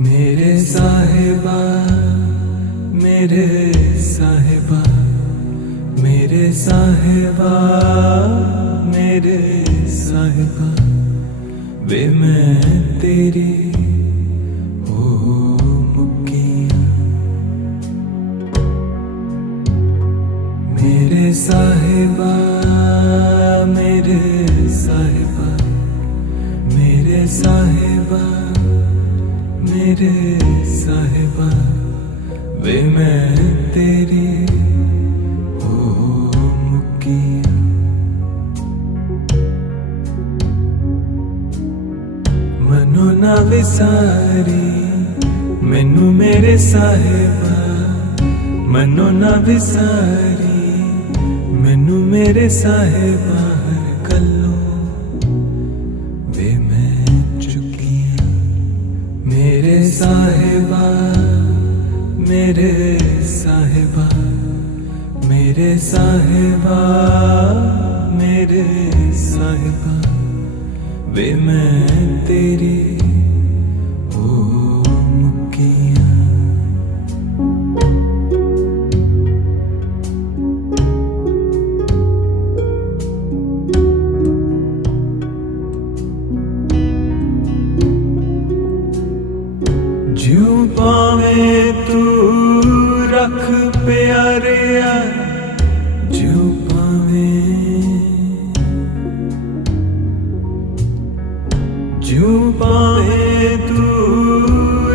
मेरे साहिबा, मेरे साहिबा, मेरे साहिबा, मेरे साहिबा, वे मैं तेरी हो मुक्कियां। मेरे साहिबा, मेरे साहिबा, मेरे साहिबा, मेरे साहिबा, वे मैं तेरी हो मुक्कियां। मनो ना विसारी मैनू मेरे साहिबा, मनो ना विसारी मैनू मेरे साहिबा, हर गल्लों वे मैं चुकियां। मेरे साहिबा, मेरे साहिबा, मेरे साहिबा, मेरे साहिबा, वे मैं तेरी हो मुक्कियां। ज्यों पावें तू रख प्यारिया, ज्यों पावें, ज्यों पावें तू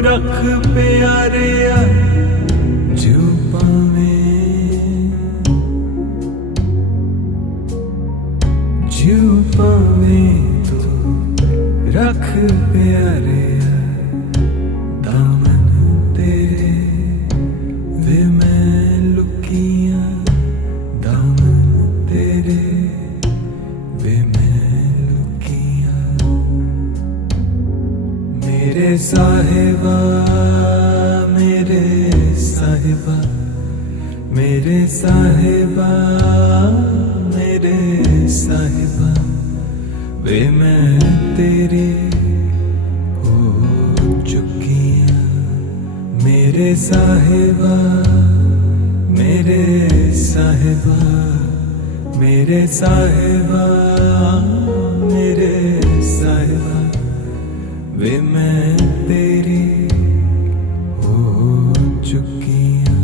रख प्यारिया, ज्यों पावें, ज्यों पावें तू रख प्यारिया। दामन तेरे वे मैं लुकियां, दामन तेरे वे मैं लुकियां। मेरे साहिबा, मेरे साहिबा, मेरे साहिबा, मेरे साहिबा, वे मैं तेरी हो चुकियां। मेरे साहिबा, मेरे साहिबा, मेरे साहिबा, मेरे साहिबा, वे मैं तेरी हो चुकियां।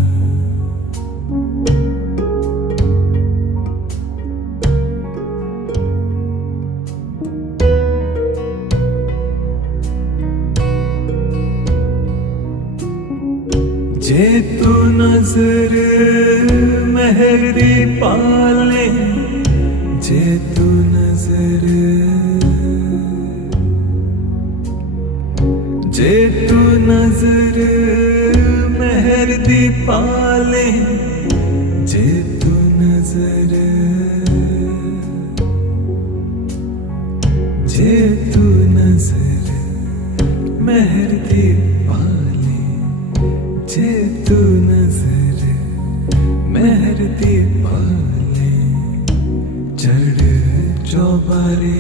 जे तू नजर मेहर दी पाले, जे तू नजर, जे तू नजर मेहर दी पाले, जे तू नजर, जे तू नजर मेहर दी पाले, जे तू नजर मेहर दी पाले। चढ़ चौबारे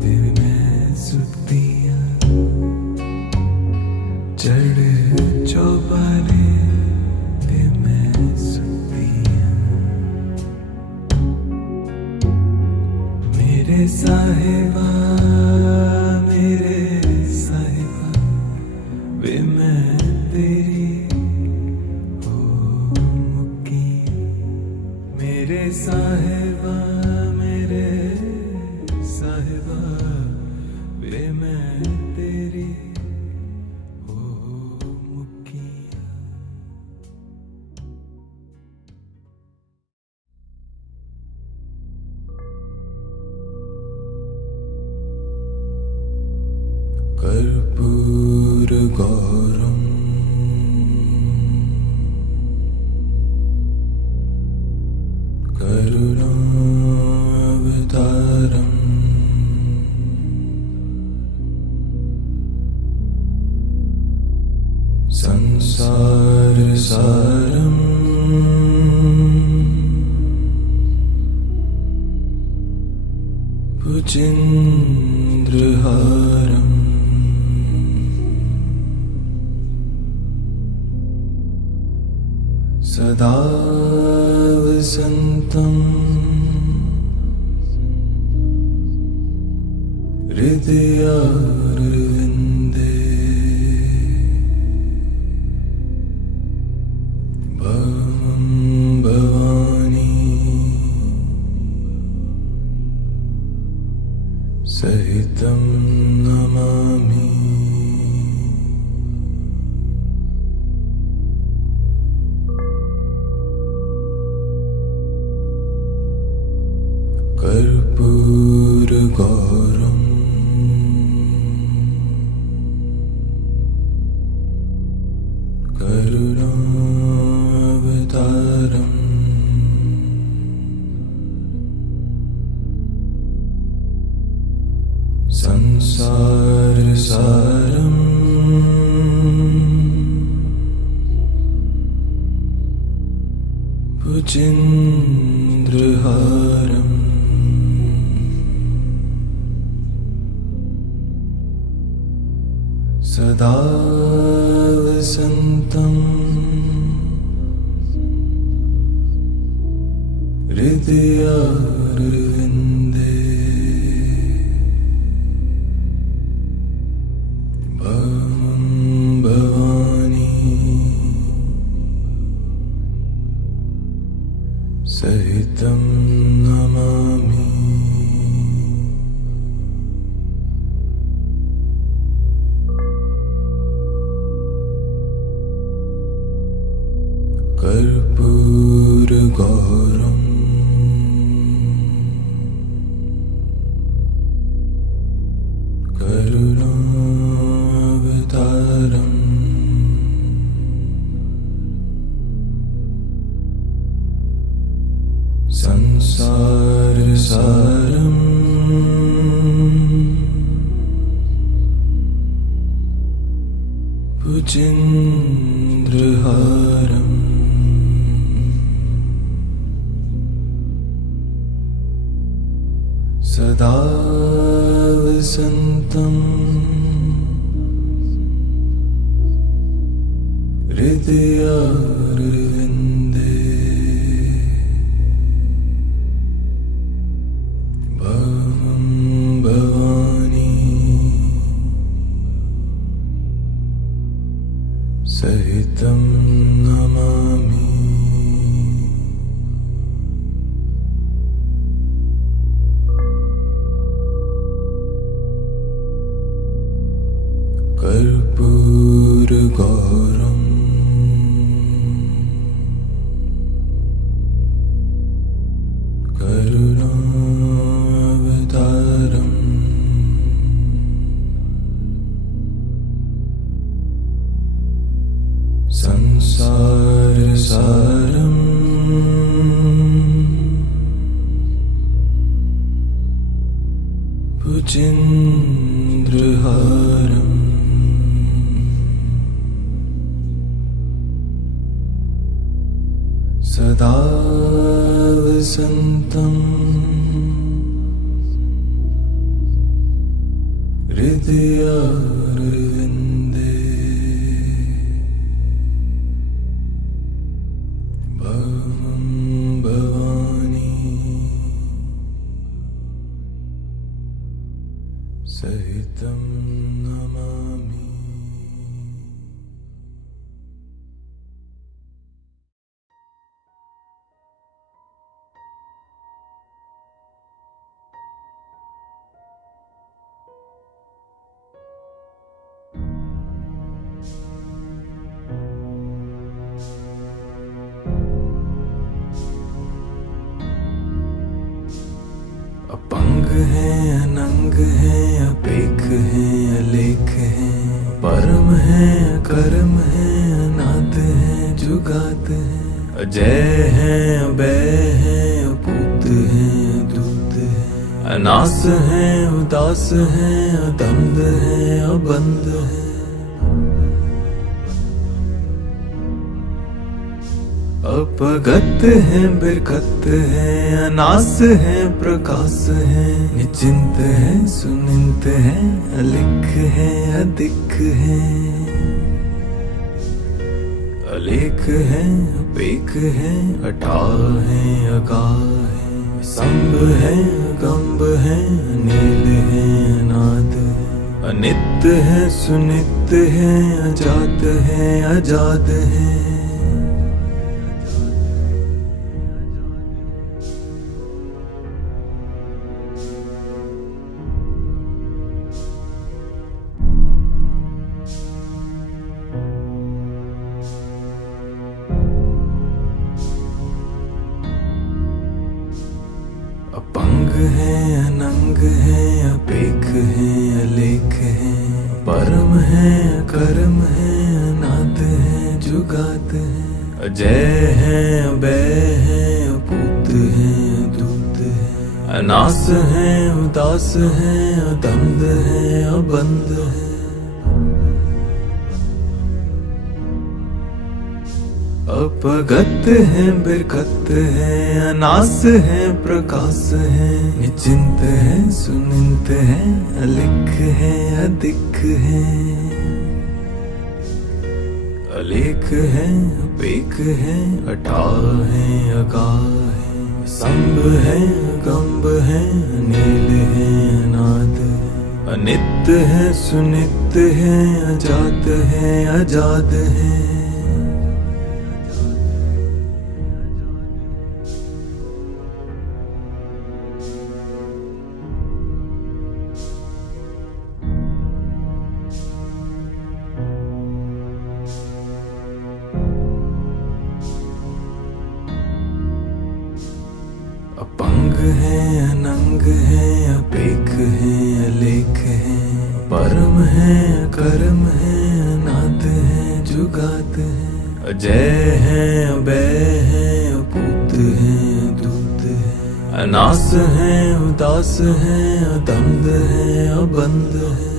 वे मैं सुतियां, चढ़ छड़ चौबारे ते मैं सुतियां मेरे साहिबा वे मैं तेरी हो मुकी मेरे साहिबा वे मैं तेरी हो मुकी कर्पूर गौरम करुणावतारम संसार सारम भुजेन्द्रहारम सदा वसन्तं हृदयारविन्दे भवं भवानी सहितं नमामि कर्पूर गौरम करुणावतारम संसार सारम भुजेन्द्रहारम सदा वसन्तं हृदयारविन्दे भवं भवानी सहितं नमामि कर्पूर गौरम करुणावतारम संसार सारम भुजेन्द्रहारम सदा वसन्तं हृदयारविन्दे भवं भवानी सहितं नमामि कर्पूर गौरम करुणावतारम संसार सारम भुजेन्द्रहारम सदा वसन्तं हृदयारविन्दे है कर्म है अनाद है जुगात है अजय है अभय है अपूत है दूत है अनास है उदास है अदम्द है अबंध है अपगत है बिरकत है अनास है प्रकाश है निचिंत है सुनिंत है अलिख है अधिक है अलेख है अपेख है अटा है अगा है संभ है गंभ है नील है अनाद है अनित्य है सुनित है अजात है अजाद है अपंग है अनंग है अपेख है अलेख है परम है कर्म है अनाद है जुगात है अजय है अभय है अपूत है दूत है अनास है उदास है अदम्द है अबंध है अपगत है बिरकत है अनास है प्रकाश है निचिंत है सुनिंत है अलिख है अधिक है अलेख है अपेख है अटा है अगा है संभ है गंभ है नील है अनाद अनित्य है सुनित है अजात है अजाद है अपंग है अनंग है अपेख है अलेख है परम है कर्म है अनाद है जुगात है अजय है अभय है अपूत है दूत है अनास है उदास है अदम्द है अबंध है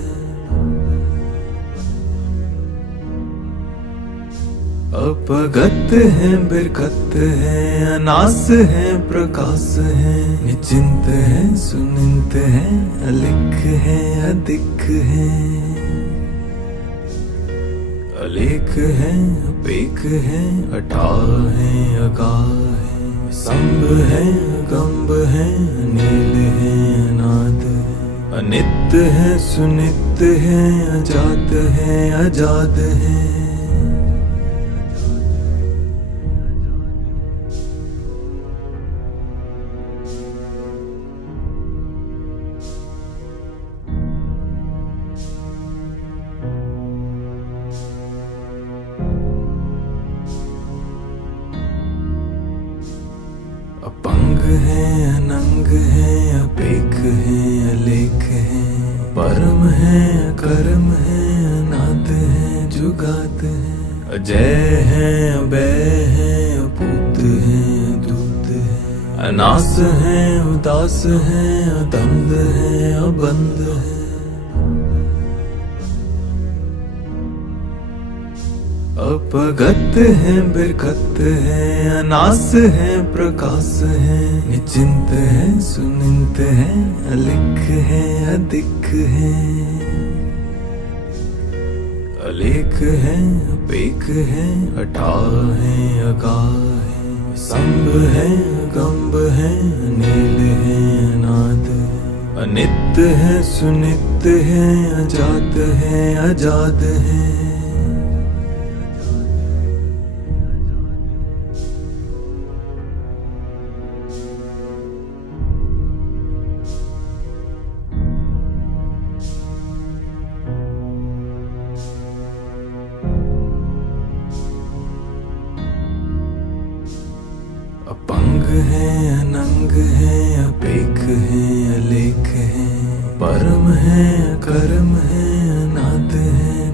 अपगत है बिरकत है अनास है प्रकाश है निचिंत है सुनिंत है अलिख है अधिक है अलेख है अपेख है अटा है अगा है संभ है गंभ है नील है अनाद अनित्य है सुनित है अजात है अजाद है अपंग है अनंग है अपेख है अलेख है परम है कर्म है अनाद है जुगात है अजय है अभय है अपूत है दूत है अनास है उदास है अदम्द है अबंध है अपगत है बिरकत है अनास है प्रकाश है निचिंत है सुनिंत है अलिख है अधिक है अलेख है अपेख है अटा है अगा है संभ है गंभ है नील है अनाद अनित्य है सुनित है अजात है अजाद है अपंग है अनंग है अपेख है अलेख है परम है कर्म है अनाद है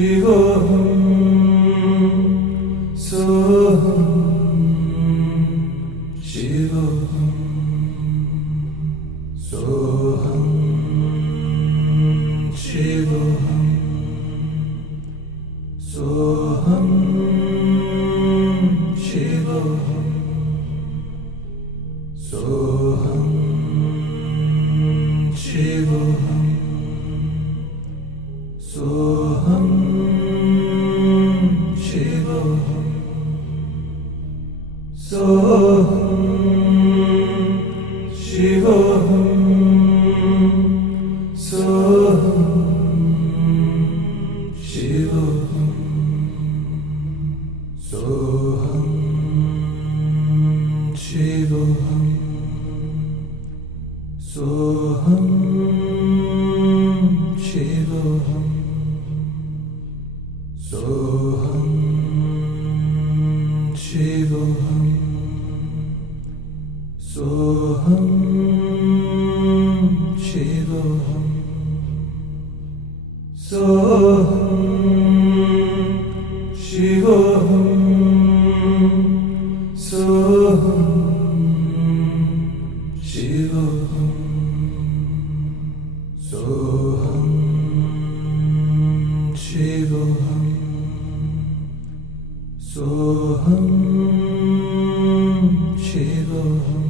शिवोऽहं सोऽहं शिवोऽहं सोऽहं शिवोऽहं सोऽहं शिवोऽहं सोऽहं शिवोऽहं सोऽहं शिवोऽहं सोऽहं शिवोऽहं सोऽहं शिवोऽहं सोऽहं शिवोऽहं सोऽहं शिवोऽहं सोऽहं शिवोऽहं सोऽहं शिवोऽहं सोऽहं शिवोऽहं सोऽहं शिवोऽहं सोऽहं शिवोऽहं सोऽहं शिवोऽहं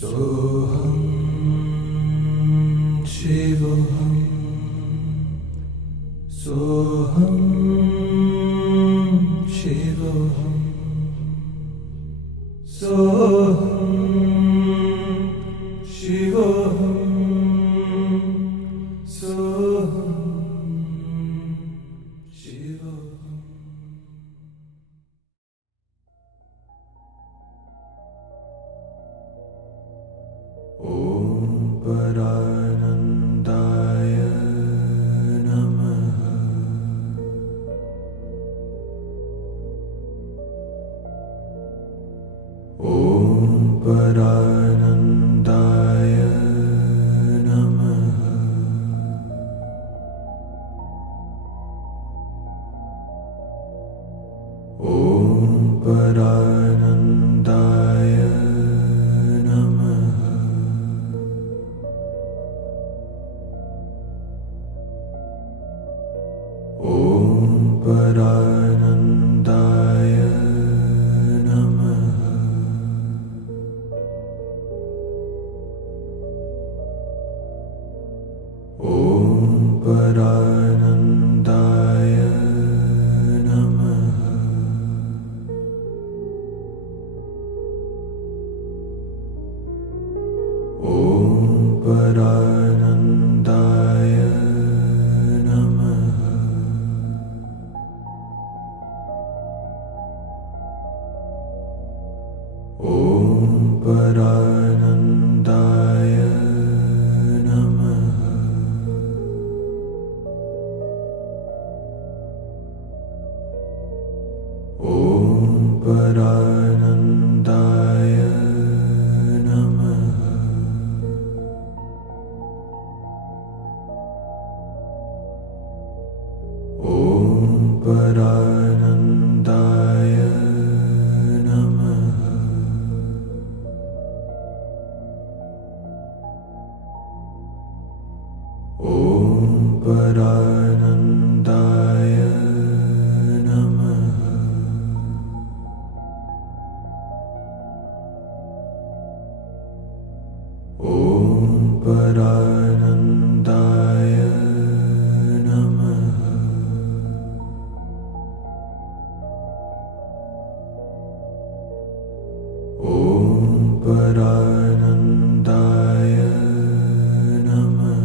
सोऽहं शिवोऽहं सोऽहं शिवोऽहं सोऽहं शिवोऽहं सोऽहं शिवोऽहं ॐ परानन्दाय नमः ॐ परानन्दाय नमः ॐ परानन्दाय नमः ॐ परानन्दाय नमः ॐ परानन्दाय नमः ॐ परानन्दाय नमः ॐ परानन्दाय नमः ॐ परानन्दाय नमः ॐ परानन्दाय नमः ॐ परानन्दाय नमः ॐ परानन्दाय नमः ॐ परानन्दाय नमः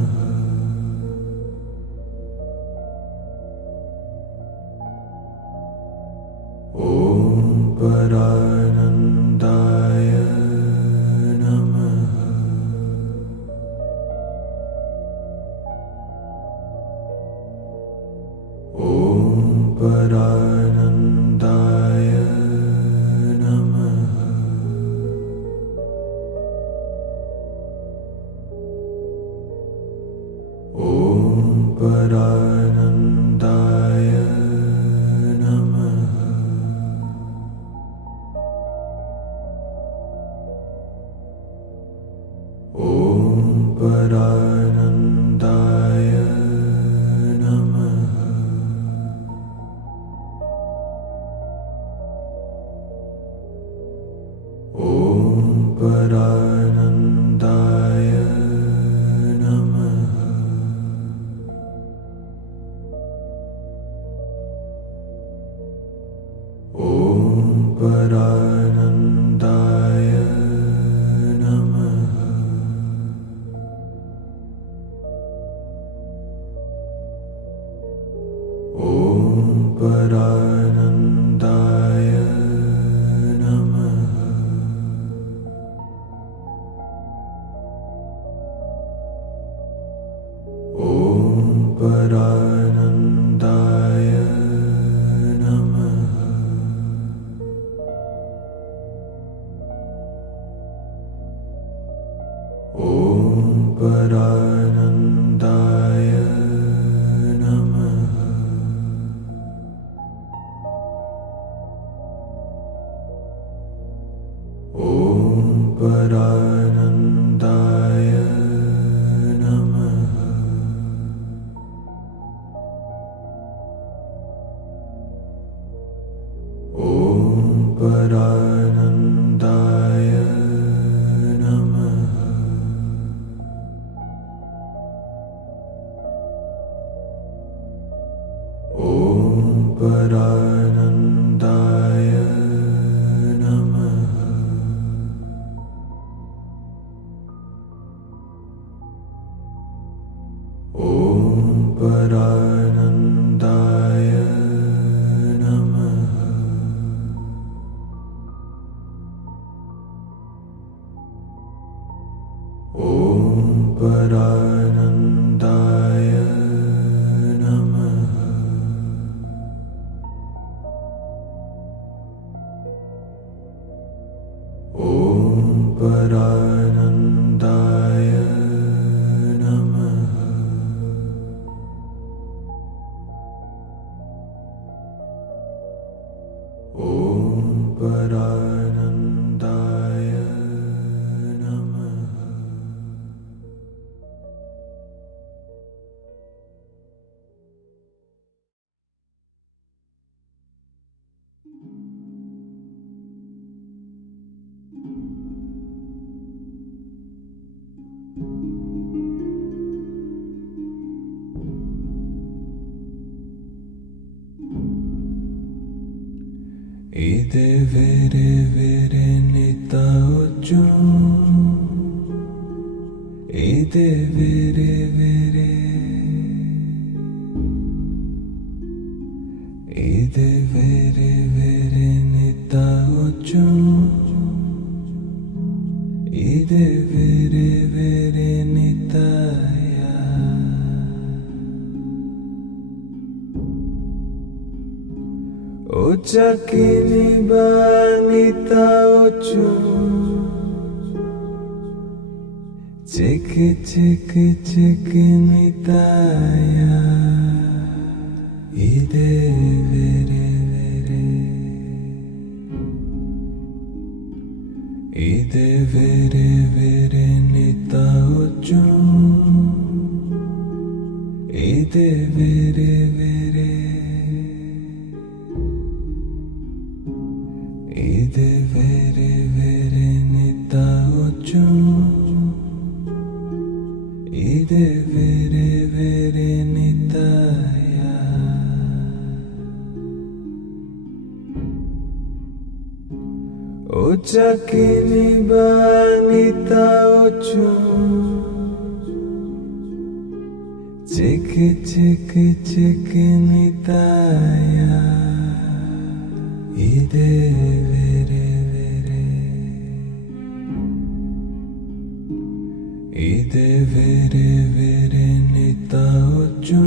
ॐ परानन्दाय नमः ॐ परानन्दाय नमः ॐ परानन्दाय नमः। ॐ परानन्दाय नमः। ॐ परानन्दाय नमः। ॐ परानन्दाय नमः। ॐ परानन्दाय नमः। ॐ परानन्दाय नमः। ॐ परानन्दाय नमः। ॐ परानन्दाय नमः। ॐ परानन्दाय नमः। ॐ परानन्दाय नमः। ॐ परानन्दाय नमः। ॐ परानन्दाय नमः। ॐ परानन्दाय नमः। ॐ परानन्दाय नमः। Ide vere vere nita ojo. Ide vere vere. Ide vere vere nita ojo. Ide vere vere nitaya. Ochakini banita ocho. Chik chik chik nitaya. Ide vere vere. Ide vere vere nita ocho. Ide vere vere. Ide vere vere nita ocho. Ide vere vere nitaya. Ochakini banita ocho. Chik chik chik nitaya. Ide vere vere. Ide vere vere nita ocho.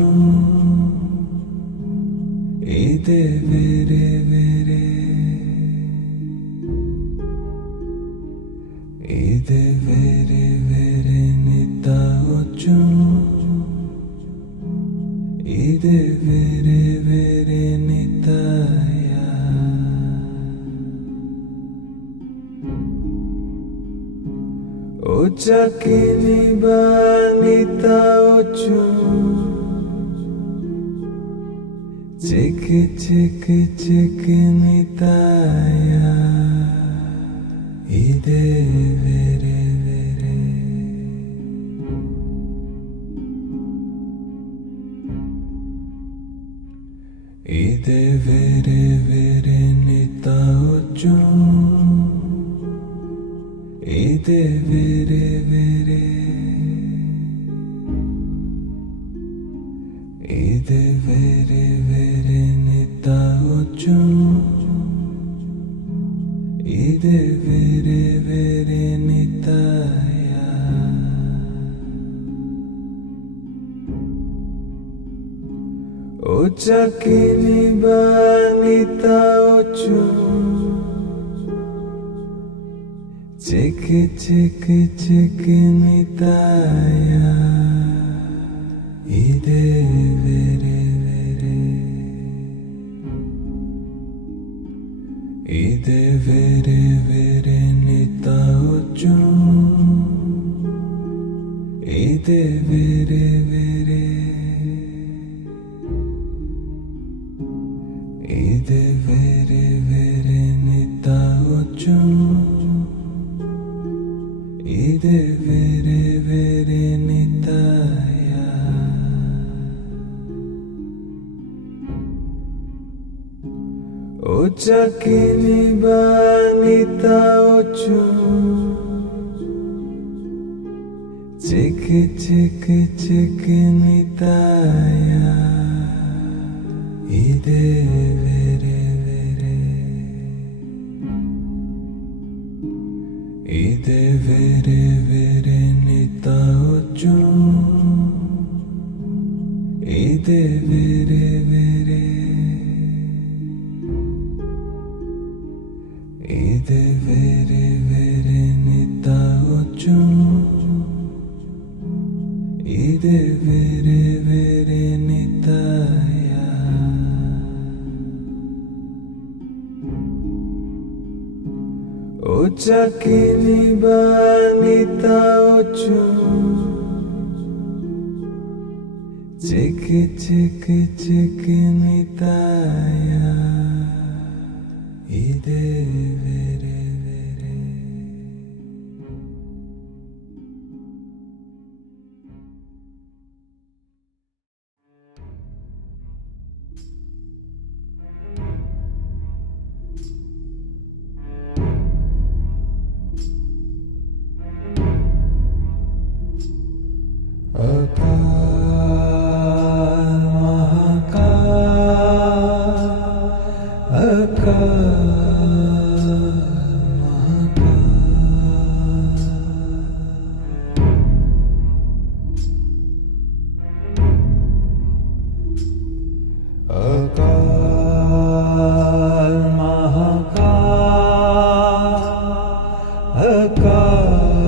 Ide vere vere. Ide vere vere nita ocho. ide vere vere nitaya. Ochakini banita ochu, chik chik chik nitaya. Ide vere vere. Ide vere vere nita ochu. Ide vere vere. Ide vere vere nita ochu. Ide vere vere nitaya. Ochakini banita ochu, chik chik chik nitaya. Ide vere vere. Ide vere vere nita ochu. Ide vere vere. Ide vere vere nita ochu. Ide vere vere nitaya. Ochakini banita ochu, chik chik chik nitaya. Ide vere vere. Ide vere vere nita ochu. Ide vere vere. Ide vere vere nita ochu. Ide vere vere nitaya. Ochakini banita ochu, chik chik chik nitaya. Ide vere vere. Akal Mahakal, Akal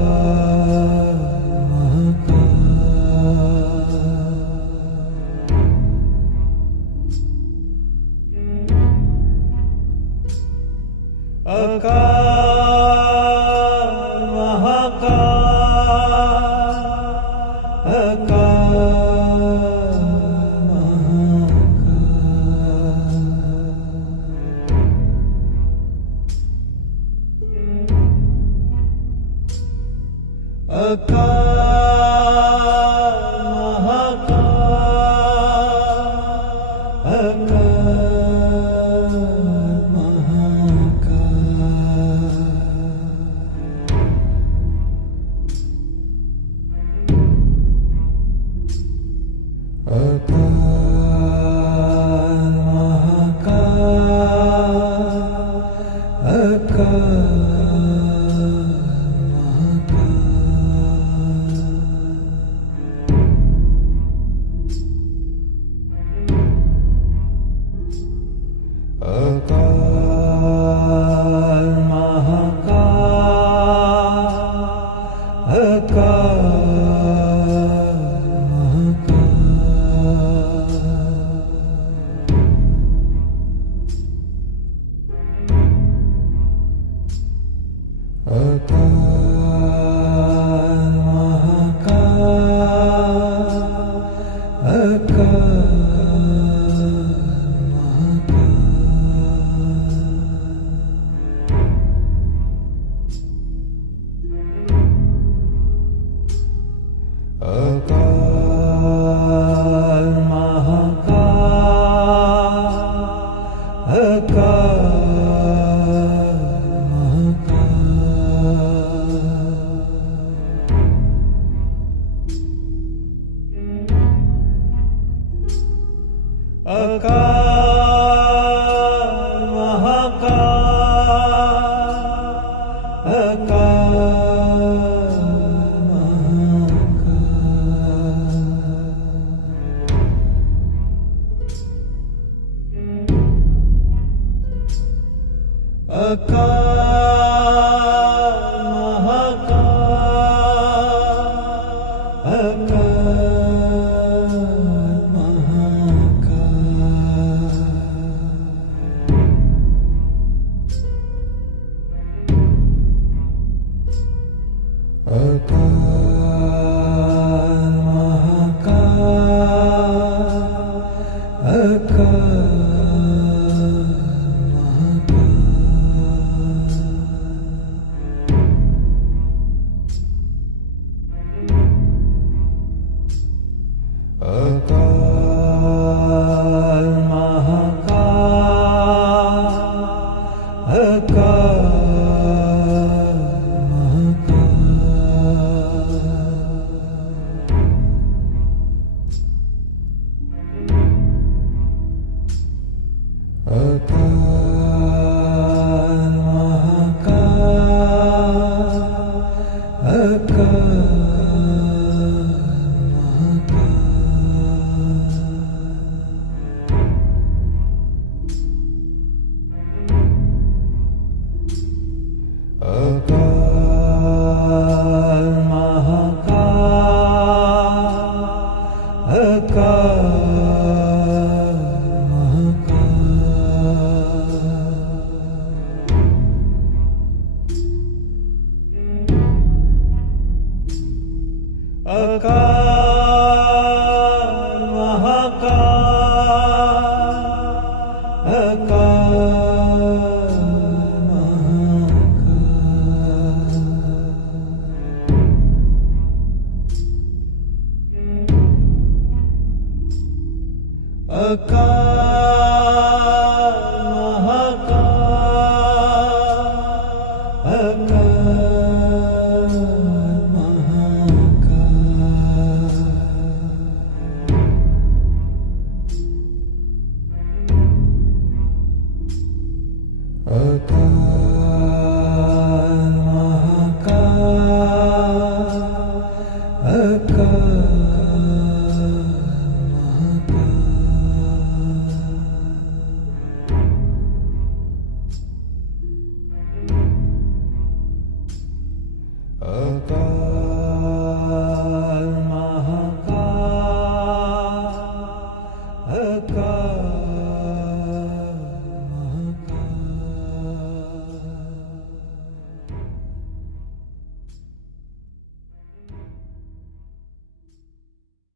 Mahakal, Akal अकाल महाकाल अकाल महाकाल अकाल